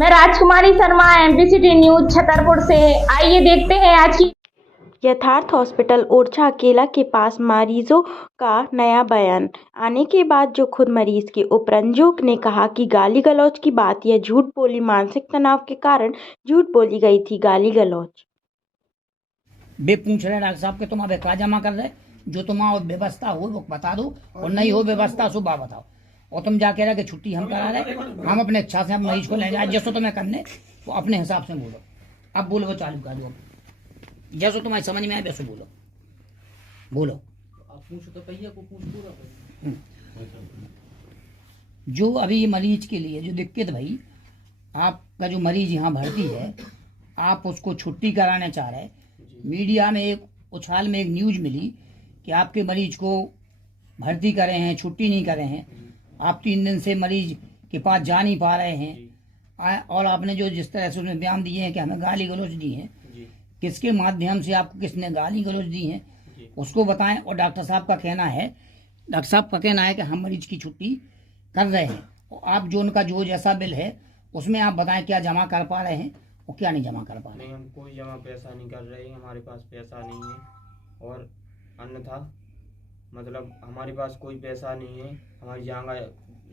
मैं राजकुमारी शर्मा, एमपीसीटी न्यूज छतरपुर से। आइए देखते हैं आज की यथार्थ हॉस्पिटल ओरछा अकेला के पास मरीजों का नया बयान आने के बाद जो खुद मरीज के उपरंजों ने कहा कि गाली गलौज की बात यह झूठ बोली, मानसिक तनाव के कारण झूठ बोली गई थी। गाली गलौज वे पूछ रहे डॉक्टर साहब के तुम अब क्या जमा कर रहे, जो तुम्हारा व्यवस्था हो वो बता दो, और नहीं हो व्यवस्था सुबह बताओ। और तुम जाके रहे कि छुट्टी हम करा रहे, हम अपने इच्छा से हम मरीज को ले जाए, जैसो तुम्हें करने वो अपने हिसाब से बोलो। अब बोलो, वो चालू कर दो, जैसो तुम्हारी समझ में आए वैसे बोलो। बोलो आप पूछो तो पहिया को पूछ पूरा। जो अभी मरीज के लिए जो दिक्कत भाई, आपका जो मरीज यहाँ भर्ती है, आप उसको छुट्टी कराना चाह रहे। मीडिया में एक उछाल में एक न्यूज मिली कि आपके मरीज को भर्ती करे हैं, छुट्टी नहीं करे हैं। आप 3 दिन से मरीज के पास जा नहीं पा रहे हैं, और आपने जो जिस तरह से उसमें बयान दिए हैं कि हमें गाली गलौज दी है, किसके माध्यम से आपको किसने गाली गलौज दी है उसको बताएं। और डॉक्टर साहब का कहना है कि हम मरीज की छुट्टी कर रहे हैं, और आप जो उनका जो जैसा बिल है उसमें आप बताएं क्या जमा कर पा रहे हैं और क्या नहीं जमा कर पा रहे हैं। नहीं, हम कोई जमा पैसा नहीं कर रहे हैं, हमारे पास पैसा नहीं है। और अन्यथा मतलब हमारे पास कोई पैसा नहीं है, हमारी जगह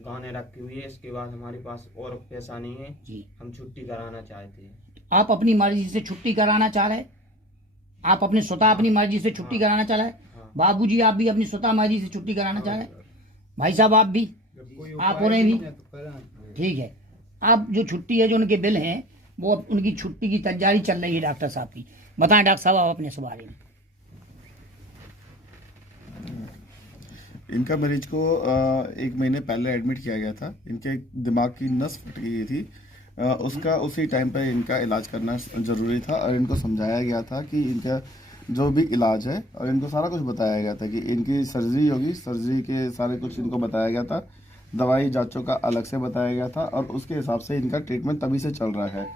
गाने रखी हुई है, इसके बाद हमारे पास और पैसा नहीं है जी। हम छुट्टी कराना चाहते हैं। आप अपनी मर्जी से छुट्टी कराना चाह रहे, आप अपने स्वतः अपनी मर्जी से छुट्टी कराना चाह रहे। बाबूजी आप भी अपनी स्वतः मर्जी से छुट्टी कराना चाह रहे, भाई साहब आप भी, आप उन्हें भी, ठीक है। आप जो छुट्टी है, जो उनके बिल हैं, वो उनकी छुट्टी की तैयारी चल रही है डॉक्टर साहब की। बताएं डॉक्टर साहब आप अपने बारे में। इनका मरीज को 1 महीने पहले एडमिट किया गया था। इनके दिमाग की नस फट गई थी, उसका उसी टाइम पे इनका इलाज करना ज़रूरी था, और इनको समझाया गया था कि इनका जो भी इलाज है, और इनको सारा कुछ बताया गया था कि इनकी सर्जरी होगी, सर्जरी के सारे कुछ इनको बताया गया था, दवाई जांचों का अलग से बताया गया था, और उसके हिसाब से इनका ट्रीटमेंट तभी से चल रहा है।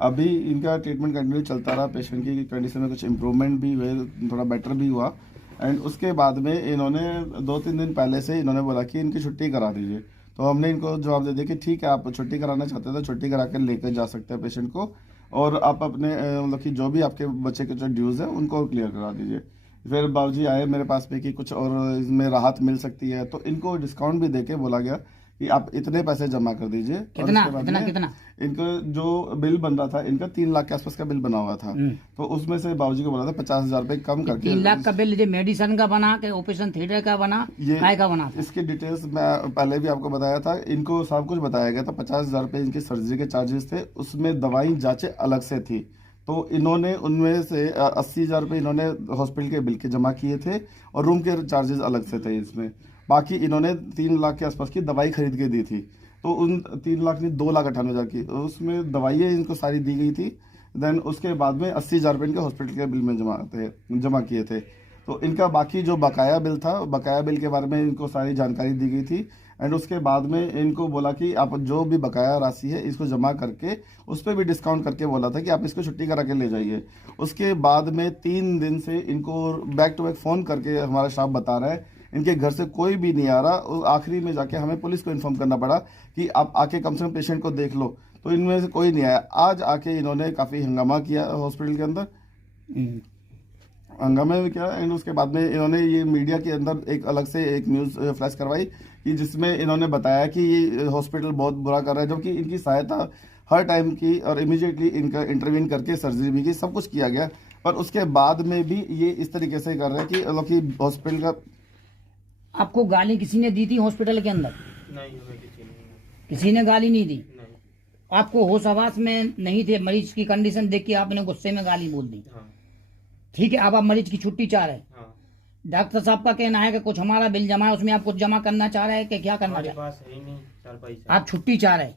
अभी इनका ट्रीटमेंट कंटिन्यू चलता रहा, पेशेंट की कंडीशन में कुछ इम्प्रूवमेंट भी हुए, थोड़ा बेटर भी हुआ। एंड उसके बाद में इन्होंने 2-3 दिन पहले से इन्होंने बोला कि इनकी छुट्टी करा दीजिए। तो हमने इनको जवाब दे दिया कि ठीक है, आप छुट्टी कराना चाहते हैं तो छुट्टी करा कर लेकर जा सकते हैं पेशेंट को, और आप अपने मतलब कि जो भी आपके बच्चे के जो ड्यूज़ है उनको क्लियर करा दीजिए। फिर बाबूजी आए मेरे पास में कि कुछ और इसमें राहत मिल सकती है, तो इनको डिस्काउंट भी देके बोला गया कि आप इतने पैसे जमा कर दीजिए। कितना इनको जो बिल बन रहा था, इनका 3 लाख के आसपास का बिल बना हुआ था, तो उसमें से बाबूजी को बोला था 50,000 रुपए कम करके। 3 लाख का बिल जो मेडिसिन का बना के ऑपरेशन थिएटर का बना, काय का बना था? इसकी डिटेल्स मैं पहले भी आपको बताया था, इनको सब कुछ बताया गया था। 50,000 रुपए इनकी सर्जरी के चार्जेस थे, उसमें दवाई जांचें अलग से थी। तो इन्होंने उनमें से 80,000 रुपये इन्होंने हॉस्पिटल के बिल के जमा किए थे, और रूम के चार्जेस अलग से थे इसमें। बाकी इन्होंने 3 लाख के आसपास की दवाई खरीद के दी थी, तो उन 3 लाख नहीं 2,98,000 की उसमें दवाइयाँ इनको सारी दी गई थी। देन उसके बाद में 80,000 रुपये इनके हॉस्पिटल के बिल में जमा किए थे। तो इनका बाकी जो बकाया बिल था, बकाया बिल के बारे में इनको सारी जानकारी दी गई थी। एंड उसके बाद में इनको बोला कि आप जो भी बकाया राशि है इसको जमा करके उस पर भी डिस्काउंट करके बोला था कि आप इसको छुट्टी करा के ले जाइए। उसके बाद में 3 दिन से इनको बैक टू बैक फ़ोन करके हमारा स्टाफ बता रहा है इनके घर से कोई भी नहीं आ रहा। आखिरी में जाके हमें पुलिस को इन्फॉर्म करना पड़ा कि आप आके कम से कम पेशेंट को देख लो, तो इनमें से कोई नहीं आया। आज आके इन्होंने काफ़ी हंगामा किया हॉस्पिटल के अंदर, हंगामे में किया। एंड उसके बाद में इन्होंने ये मीडिया के अंदर एक अलग से एक न्यूज़ फ्लैश करवाई कि जिसमें इन्होंने बताया कि ये हॉस्पिटल बहुत बुरा कर रहा है, जबकि इनकी सहायता हर टाइम की, और इमीडिएटली इनका इंटरवीन करके सर्जरी भी की, सब कुछ किया गया। पर उसके बाद में भी ये इस तरीके से कर रहे हैं कि हॉस्पिटल का। आपको गाली किसी ने दी थी हॉस्पिटल के अंदर? नहीं, हमें किसी ने गाली नहीं दी। नहीं। आपको होश आवास में नहीं थे, मरीज की कंडीशन देख के आपने गुस्से में गाली बोल दी। ठीक है, अब आप मरीज की छुट्टी चाह रहे हैं। डॉक्टर साहब का कहना है कि कुछ हमारा बिल जमा है, उसमें आप कुछ जमा करना चाह रहे हैं कि क्या करना चाह रहे हैं? आप छुट्टी चाह रहे हैं,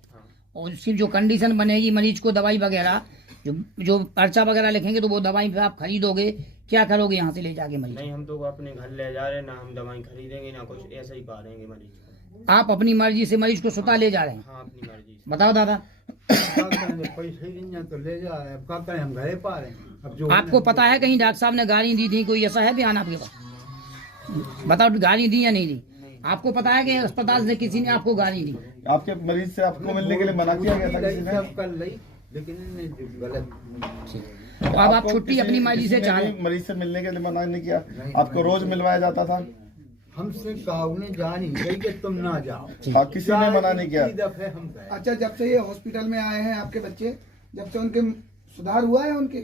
और उसकी जो कंडीशन बनेगी मरीज को दवाई वगैरह जो पर्चा वगैरह लिखेंगे, तो वो दवाई पे आप खरीदोगे, क्या करोगे यहाँ से ले जाके मरीज? नहीं, हम तो अपने घर ले जा रहे हैं, ना हम दवाई खरीदेंगे ना कुछ, ऐसा ही पा रहेंगे मरीज को। आप अपनी मर्जी से मरीज को स्वतः ले जा रहे हैं? हाँ, अपनी मर्जी से। बताओ दादा। तो ले जा रहे हैं, अब क्या हम घरे पा रहे हैं। अब जो आपको पता है कहीं डॉक्टर साहब ने गाली दी थी, कोई ऐसा है बयान आपके पास? बताओ, गाली दी या नहीं दी? आपको पता है कि अस्पताल से किसी ने आपको गाली दी? आपके मरीज से आपको मिलने के लिए मना किया गया था किसी ने? सब कर ली, लेकिन इन्होंने जो गलत तो अब आप आपको छुट्टी किसी- अपनी मर्जी से किसी ने चाह रहे भी मरीज से मिलने के लिए मना नहीं किया? आपको रोज मिलवाया जाता था? हमसे कहा उन्हें जा नहीं गई कि तुम ना जाओ। हाँ, किसी ने मना नहीं किया? इसी दफे हम गए। अच्छा, जब से ये हॉस्पिटल में आए हैं आपके बच्चे, जब से उनके सुधार हुआ है उनके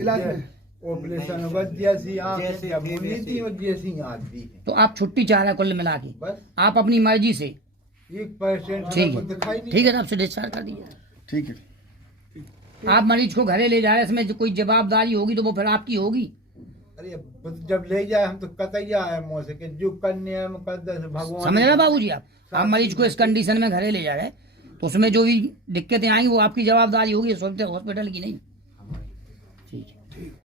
इलाज में? ऑपरेशन हुआ जैसी आंखें अब नहीं थी और जैसी आज भी है। तो आप छुट्टी चाह रहे हैं कुल मिला के, बस आप अपनी मर्जी से? 1% ठीक हमको है, दिखाई नहीं। ठीक है, तो आपसे डिस्चार्ज कर दिया। ठीक है। आप मरीज को घरे ले जा रहे हैं, इसमें जो कोई जवाबदारी होगी तो वो फिर आपकी होगी। अरे अब जब ले जाए हम तो कतई आए मुँह से कि जो कन्या मुकद्दस भगवान। समझ रहे बाबूजी? आप मरीज को इस कंडीशन में घरे ले जा रहे हैं तो उसमें जो भी दिक्कतें आएंगी वो आपकी जवाबदारी होगी, हॉस्पिटल की नहीं। ठीक है।